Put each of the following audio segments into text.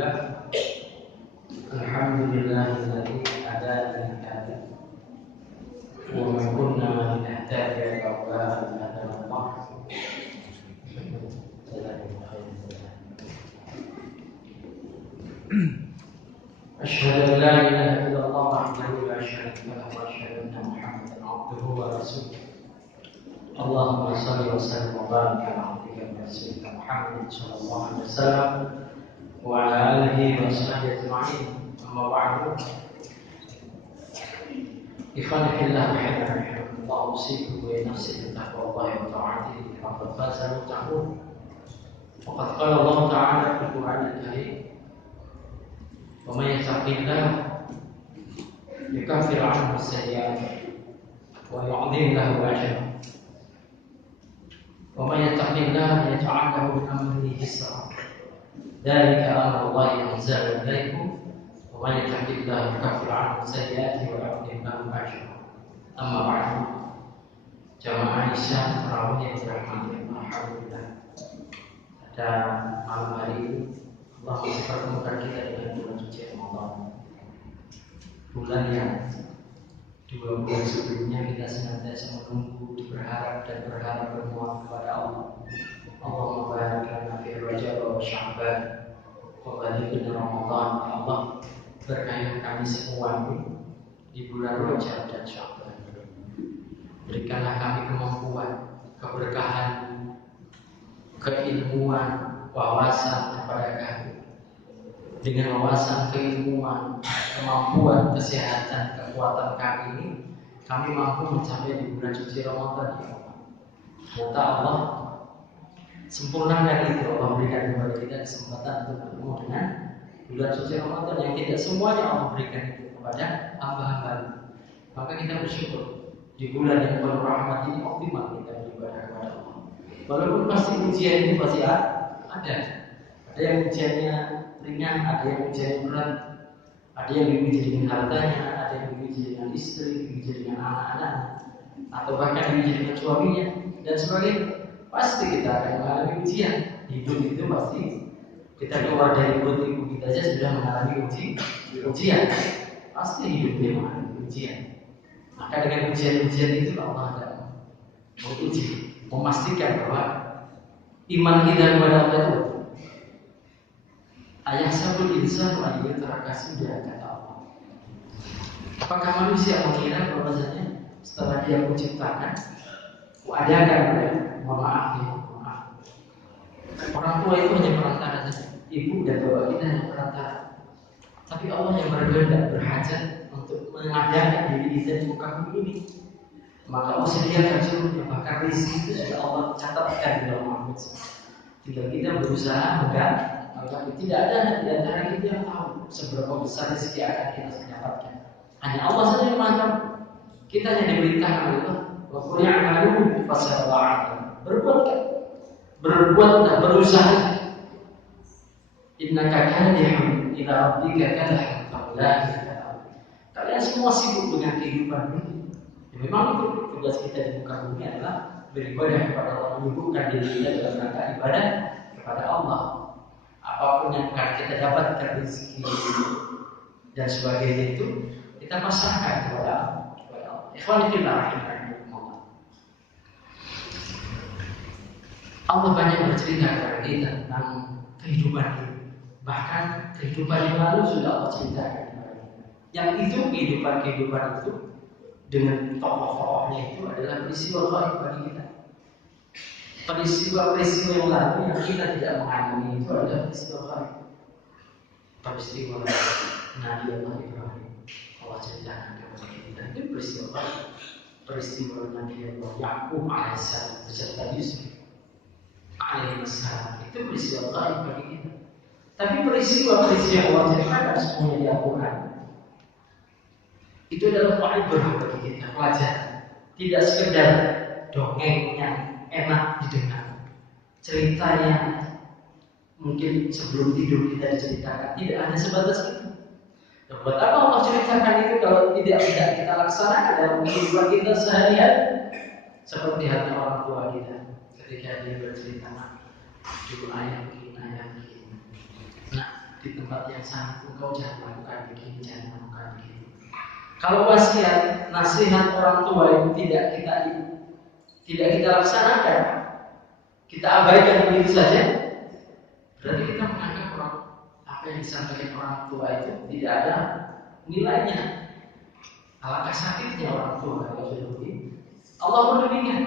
Alhamdulillahilladzi hadana li wa ma kunna linahtadiya laula an hadana Allah. Asyhadu an la ilaha illallah wahdahu la syarika lahu wa asyhadu anna Muhammadan abduhu wa rasuluh. Allahumma shalli wa sallim wa barik ala abdika wa rasulika Muhammad sallallahu alaihi wasallam wa ala alihi wa sahbihi ajma'in. Amma ba'du. Ikhwani fillah rahimakumullah, usikum wa nafsi bi taqwallahi wa ta'atihi faqad faza al-muttaqun. Faqad qala Allah ta'ala fil Qur'anil Karim, wa may yattaqillaha yukaffir 'anhu as-sayyi'ati wa yu'dhim lahu ajran. Wa may yattaqillaha yaj'al lahu min amrihi yusra. Dzalika amrullahi anzala ilaikum. Wa may yattaqillaha yukaffir 'anhu sayyi'atihi wa yu'dhim lahu ajran. Amma ba'du. Jamaah Isya tarawih yang dirahmati Allah, alhamdulillah. Pada malam hari ini Allah masih pertemukan kita dengan bulan suci Ramadan. Bulan yang 2 bulan sebelumnya kita senantiasa menunggu, berharap bermohon kepada Allah. Allahumma barik lana fi Rajab wa Sya'ban wa balighna Ramadan. Ya Allah, berkahi kami semua di bulan Rajab dan Sya'ban. Berikanlah kami kemampuan, keberkahan, keilmuan, wawasan kepada kami. Dengan wawasan, keilmuan, kemampuan, kesehatan, kekuatan kami ini, kami mampu mencapai di bulan suci Ramadan. Ya Allah, semoga Allah sempurnakan itu. Allah berikan kepada kita kesempatan untuk bertemu dengan bulan suci Ramadan yang tidak semuanya Allah berikan itu kepada hamba-hamba. Maka kita bersyukur di bulan yang penuh rahmat ini optimal kita beribadah kepada Allah. Walaupun pasti ujian ini pasti ada yang ujiannya ringan, ada yang ujiannya berat, ada yang diuji dengan hartanya, ada yang diuji dengan istri, diuji dengan anak-anak, atau bahkan diuji dengan suaminya dan sebagainya. Pasti kita akan mengalami ujian. Hidup itu pasti kita keluar dari perut ibu kita saja sudah mengalami ujian. Pasti hidupnya mengalami ujian. Maka dengan ujian-ujian itu Allah akan menguji, memastikan bahwa iman kita kepada Allah itu ayah sabul insan wa yatarakasih dia kata Allah. Apakah manusia mengira bahwasanya setelah dia menciptakan adakan mohon maaf. Orang tua itu hanya perantara saja, ibu dan bapak kita hanya perantara. Tapi Allah yang berbeda berhajat untuk mengadakan diri kita di muka bumi ini. Maka Allah sediakan seluruhnya, bahkan rezeki itu sudah Allah catatkan di dalam Al-Quran. Tinggal kita berusaha maka tidak ada di antara kita yang tahu seberapa besar rezeki akan kita dapatkan. Hanya Allah saja yang maha. Kita hanya diberitakan oleh Allah, wa qul ya'malu fasallaha. Berbuat dan berusaha. Innaka kadihun ila rabbika kadhan faqullah. Kalian semua sibuk dengan kehidupan ini. Memang itu tugas kita di muka bumi adalah beribadah kepada Allah, menyibukkan diri kita dalam rangka ibadah kepada Allah. Apapun yang akan kita dapatkan rezeki dan sebagainya itu kita pasrahkan kepada Allah. Ikhwani fillah rahimakumullah. Allah banyak bercerita kepada kita tentang kehidupan ini. Bahkan kehidupan yang lalu sudah Allah ceritakan kepada kita. Yang itu kehidupan itu dengan tokoh-tokohnya itu adalah peristiwa gaib bagi kita. Peristiwa yang lalu yang kita tidak mengalami itu adalah peristiwa gaib. Peristiwa Nabi Allah Ibrahim Allah ceritakan kepada kita itu peristiwa gaib. Peristiwa Nabi Allah Yaqub alaihissalam beserta Yusuf alaihissalam itu peristiwa gaib bagi kita. Tapi peristiwa yang Allah ceritakan semuanya di Al-Quran itu adalah ibrah bagi kita, pelajaran. Tidak sekedar dongeng yang enak didengar, cerita yang mungkin sebelum tidur kita diceritakan. Tidak hanya sebatas itu. Dan buat apa Allah ceritakan itu kalau tidak kita laksanakan dalam kehidupan kita sehari-hari? Seperti hati orang tua kita ketika dia bercerita, dulu ayah begini. Nah, di tempat yang sama, engkau jangan lakukan begini, jangan lakukan begini. Kalau wasiat, nasihat orang tua itu tidak kita laksanakan, kita abaikan begitu saja, berarti kita menganggap apa yang disampaikan orang tua itu tidak ada nilainya. Alangkah sakitnya orang tua kalau sudah begitu. Allah pun demikian.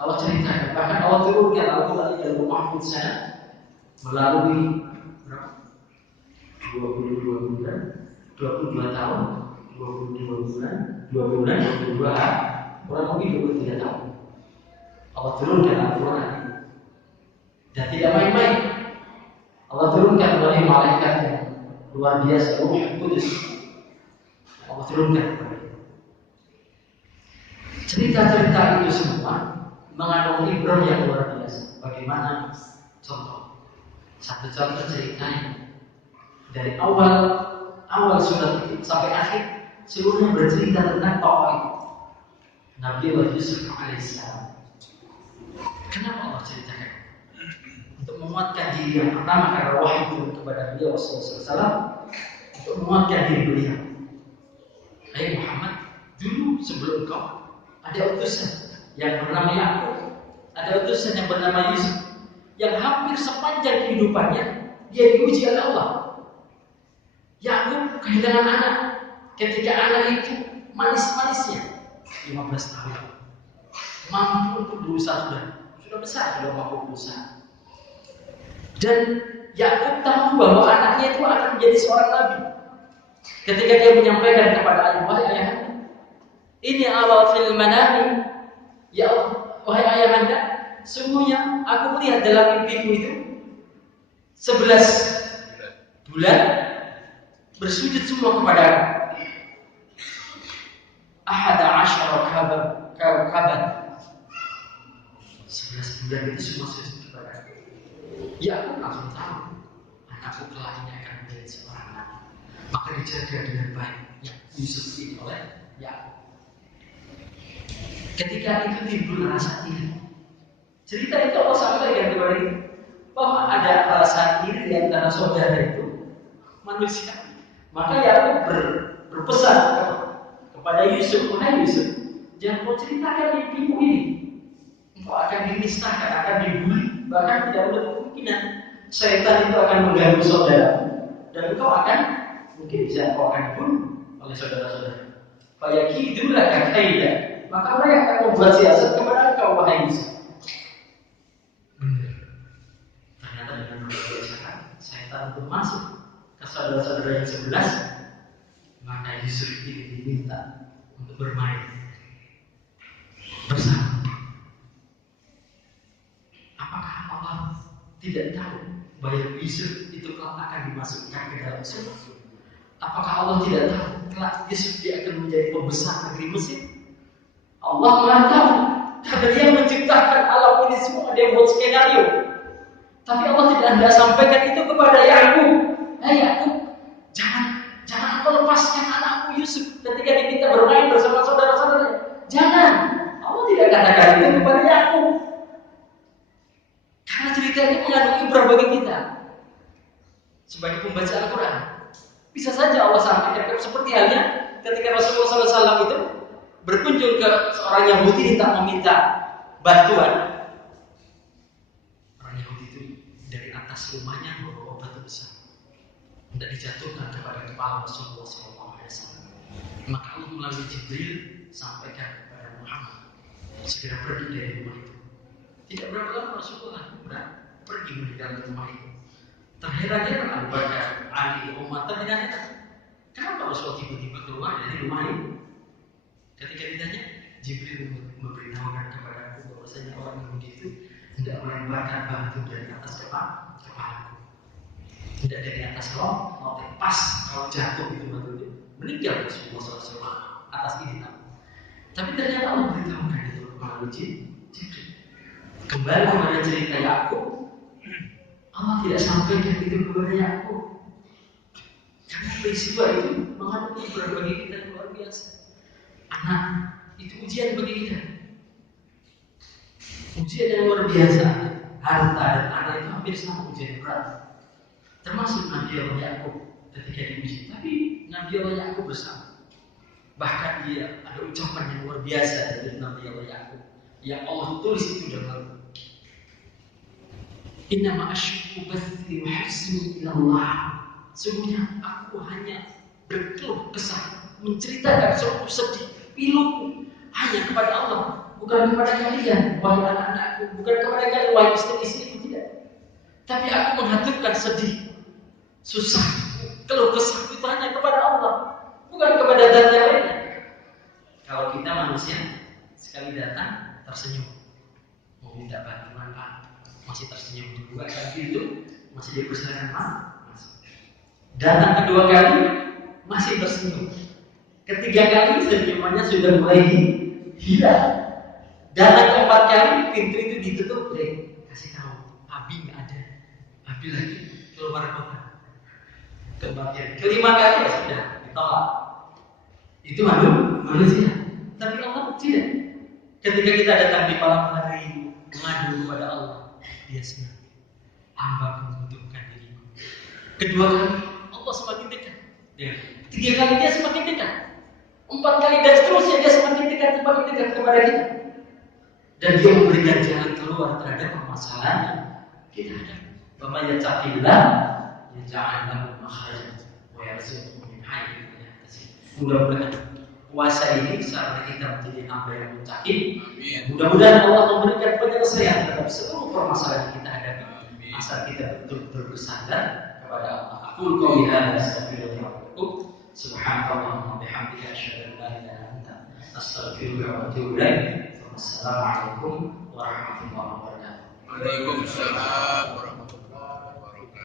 Allah ceritakan, bahkan Allah turunkan Al-Quran di dalam Mahfud sana melalui 22 bulan, 22 tahun, 22 bulan, 2 bulan, 22 hari, kurang lebih 23 tahun. Allah turunkan Al-Quran dan tidak main-main. Allah turunkan melalui malaikat yang luar biasa, Ruh Kudus. Allah turunkan kepada kita. Cerita-cerita itu semua mengandung ibrah yang luar biasa. Bagaimana? Contoh, satu contoh ceritanya dari awal surat itu sampai akhir seluruhnya bercerita tentang tokoh itu, Nabi Yusuf alaihissalam. Kenapa Allah ceritakan? Untuk menguatkan diri yang pertama karena wahyu turun kepada beliau SAW, untuk menguatkan diri beliau. Hai Muhammad, dulu sebelum kau ada utusan yang bernama Yakub, ada utusan yang bernama Yusuf, yang hampir sepanjang kehidupannya dia diuji oleh Allah. Yakub kehilangan anak ketika anak itu manis-manisnya 15 tahun, mampu untuk berusaha sudah besar, sudah mampu berusaha. Dan Yakub tahu bahwa anaknya itu akan menjadi seorang nabi. Ketika dia menyampaikan kepada ayah, wahai ayahanda, ini Allah fil manami, ya Allah, wahai ayahanda, sungguhnya aku melihat dalam mimpiku itu 11 bulan bersujud semua kepada aku. Ahada asyara kaban. 11 bulan itu semua sujud kepada aku. Ya aku langsung tahu anakku kelak ini akan menjadi seorang nabi. Maka dijaga dengan baik ya Yusuf ini oleh Yakub. Ketika itu timbul rasa iri. Cerita itu Allah sampaikan kepada kita bahwa ada rasa iri antara saudara itu manusia. Maka Yakub berpesan kepada Yusuf, wahai Yusuf, jangan kau ceritakan mimpimu ini. Engkau akan dinistakan, akan dibully, bahkan tidak ada kemungkinan setan itu akan mengganggu saudara, dan engkau akan mungkin bisa engkau akan dibunuh oleh saudara-saudara. Fayakidulah kakaida, maka mereka akan membuat siasat kepada engkau, wahai Yusuf. Ternyata dengan berbagai cara setan itu masuk ke saudara-saudara yang 11, maka Yusuf ini diminta untuk bermain bersama. Apakah Allah tidak tahu bahwa Yusuf itu kelak akan dimasukkan ke dalam surga? Apakah Allah tidak tahu kelak Yusuf dia akan menjadi pembesar negeri Mesir? Allah Maha tahu, karena Dia menciptakan alam ini semua, Dia buat skenario. Tapi Allah tidak sampaikan itu kepada Yakub. Hei Yakub, jangan kau lepaskan anakku Yusuf ketika diminta bermain bersama saudara-saudaranya. Jangan. Allah tidak katakan itu kepada Yakub. Karena cerita ini mengandung ibrah bagi kita sebagai pembaca Al-Quran. Bisa saja Allah sampaikan seperti halnya ketika Rasulullah SAW itu berkunjung ke seorang Yahudi meminta bantuan. Orang Yahudi itu dari atas rumahnya membawa batu besar, tidak dijatuhkan kepada kepala Rasulullah SAW. Maka Allah melalui Jibril sampaikan kepada Muhammad segera pergi dari rumah itu. Tidak berapa lama Rasulullah pergi meninggalkan rumah itu. Terheran-heran Abu Bakar, Ali, Umar terheran-heran. Kenapa Rasulullah tiba-tiba keluar dari rumah ini? Ketika ditanya, Jibril memberitahukan kepada aku bahwasanya orang Yahudi itu tidak melemparkan batu dari atas kepalaku, tidak dari atas loh, pas kalau jatuh itu batu itu meninggal Rasulullah SAW atas ini. Tapi ternyata Allah beritahukan itu melalui Jibril. Kembali kepada cerita Yakub, Allah tidak sampaikan itu kepada Yakub, karena peristiwa itu mengandung ibrah bagi kita yang luar biasa. Anak itu ujian bagi kita, ujian yang luar biasa. Harta dan anak itu hampir sama ujian berat. Termasuk Nabi Allah Yakub ketika diuji. Tapi Nabi Allah Yakub bersama. Bahkan dia ada ucapan yang luar biasa dari Nabi Allah Yakub yang Allah tulis itu dalam Innama asyku bathi wa husni ilallah. Sungguhnya aku hanya berkeluh kesah, menceritakan suatu sedih, piluku hanya kepada Allah, bukan kepada kalian, wahai anak-anakku, bukan kepada kalian, wahai istri-istriku, tidak. Tapi aku menghaturkan sedih, susah, keluh kesah itu hanya kepada Allah, bukan kepada zat yang lainnya. Kalau kita manusia sekali datang tersenyum, mau minta bantuan Pak, masih tersenyum, dibuka pintu masih dipersilakan masih. Datang kedua kali masih tersenyum, ketiga kali senyumannya sudah mulai hilang. Datang keempat kali pintu itu ditutup, kasih tahu Abi nggak ada, Abi lagi keluar kota. Keempat kali, kelima kali ya sudah ditolak. Itu manusia. Tapi Allah tidak. Ketika kita datang di malam hari mengadu kepada Allah, dia senang. Hamba membutuhkan dirimu. Kedua kali Allah semakin dekat. Ya. Tiga kali dia semakin dekat. Empat kali dan seterusnya dia semakin dekat kepada kita. Dan dia memberikan jalan keluar terhadap permasalahan yang kita hadapi. Wa yattaqillah yaj'al lahu makhrajan wa yarzuqhu min haythu la yahtasib. Mudah-mudahan puasa ini saatnya kita menjadi hamba yang muttaqin. Mudah-mudahan Allah memberikan penyelesaian terhadap seluruh permasalahan yang kita hadapi. Asal kita betul-betul bersandar kepada Allah. Aqul qouli hadza astaghfirullah wa atubu. Subhanallahumma bihamdika asyhadu an la ilaha illa anta astaghfiruka wa atubu ilaik. Assalamualaikum warahmatullahi wabarakatuh. Waalaikumsalam.